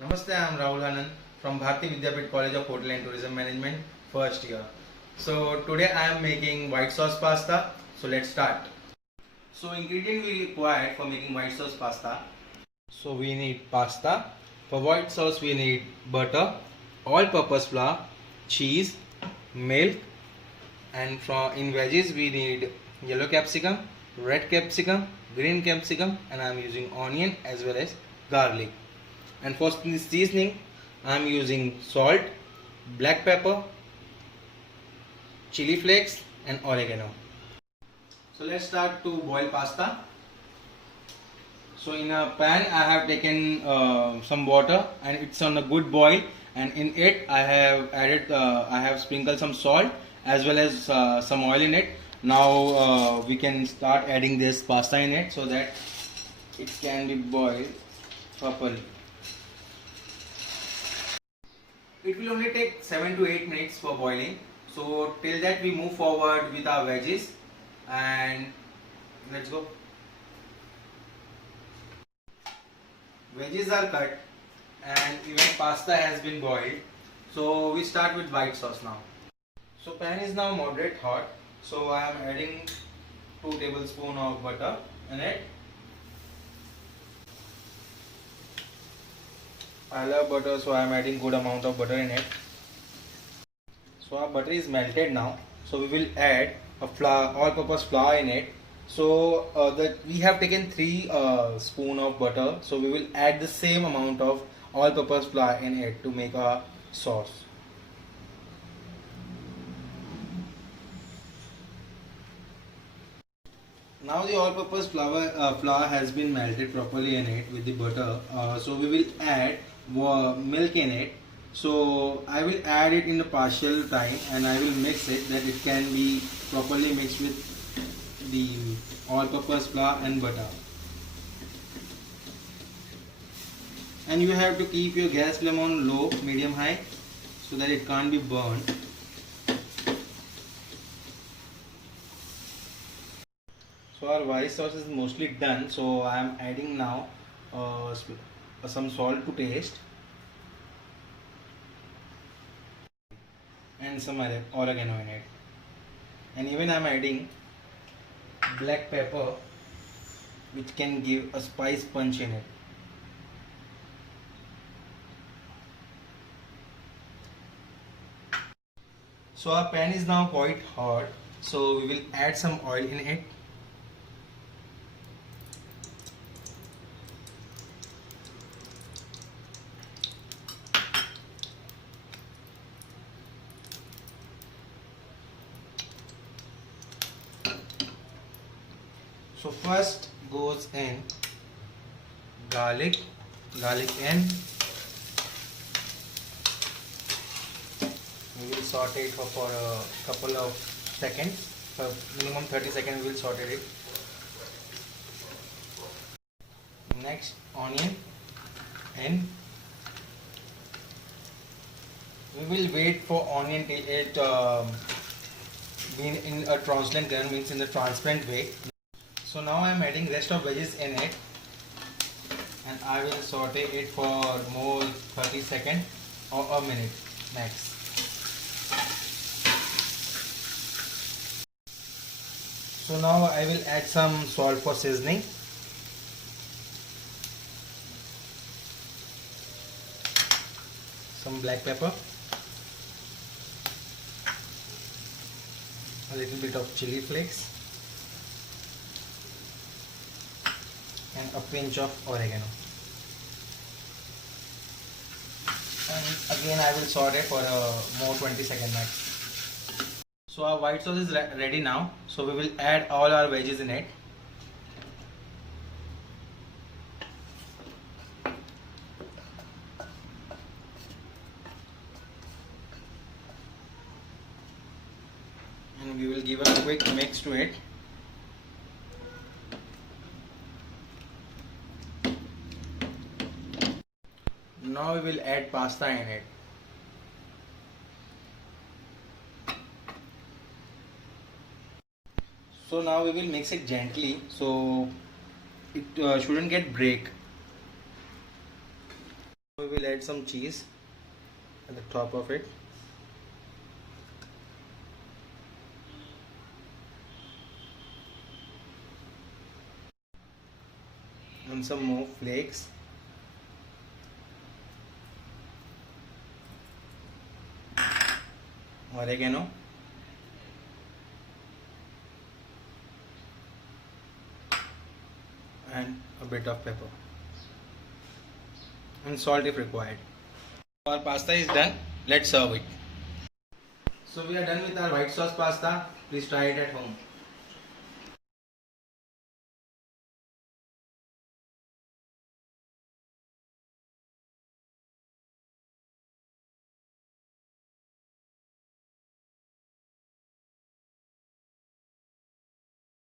Namaste, I am Rahul Anand from Bharati Vidyapeeth College of Hotel and Tourism Management, first year. So today I am making white sauce pasta. So let's start. So ingredient we require for making white sauce pasta. So we need pasta. For white sauce we need butter, all-purpose flour, cheese, milk, and in veggies we need yellow capsicum, red capsicum, green capsicum, and I am using onion as well as garlic. And for this seasoning I am using salt, black pepper, chili flakes and oregano. So let's start to boil pasta. So in a pan I have taken some water and it's on a good boil, and in it I have sprinkled some salt as well as some oil in it. Now we can start adding this pasta in it so that it can be boiled properly. It will only take 7 to 8 minutes for boiling. So till that we move forward with our veggies, and let's go. Veggies are cut and even pasta has been boiled. So we start with white sauce now. So pan is now moderate hot. So I am adding 2 tablespoons of butter in it. I love butter, so I am adding good amount of butter in it. So our butter is melted now. So we will add a flour, all-purpose flour in it. So that we have taken 3 spoon of butter. So we will add the same amount of all-purpose flour in it to make a sauce. Now the all-purpose flour has been melted properly in it with the butter. So we will add milk in it. So I will add it in the partial time and I will mix it that it can be properly mixed with the all-purpose flour and butter. And you have to keep your gas flame on low, medium, high so that it can't be burned. So our white sauce is mostly done. So I am adding now some salt to taste and some oregano in it. And even I am adding black pepper, which can give a spice punch in it. So our pan is now quite hot. So we will add some oil in it. So first goes in garlic in. We will saute it for a couple of seconds, for minimum 30 seconds we will saute it. Next, onion in. We will wait for onion till it been in a translucent color, means in the transparent way. So now I am adding rest of veggies in it and I will saute it for more 30 seconds or a minute max. So now I will add some salt for seasoning. Some black pepper. A little bit of chili flakes. And a pinch of oregano. And again I will saute for more 20 seconds max. So our white sauce is ready now. So we will add all our veggies in it. And we will give a quick mix to it. Now we will add pasta in it. So now we will mix it gently so it shouldn't get break. We We will add some cheese at the top of it. And some more flakes. Oregano. And a bit of pepper. And salt if required. Our pasta is done. Let's serve it. So we are done with our white sauce pasta. Please try it at home.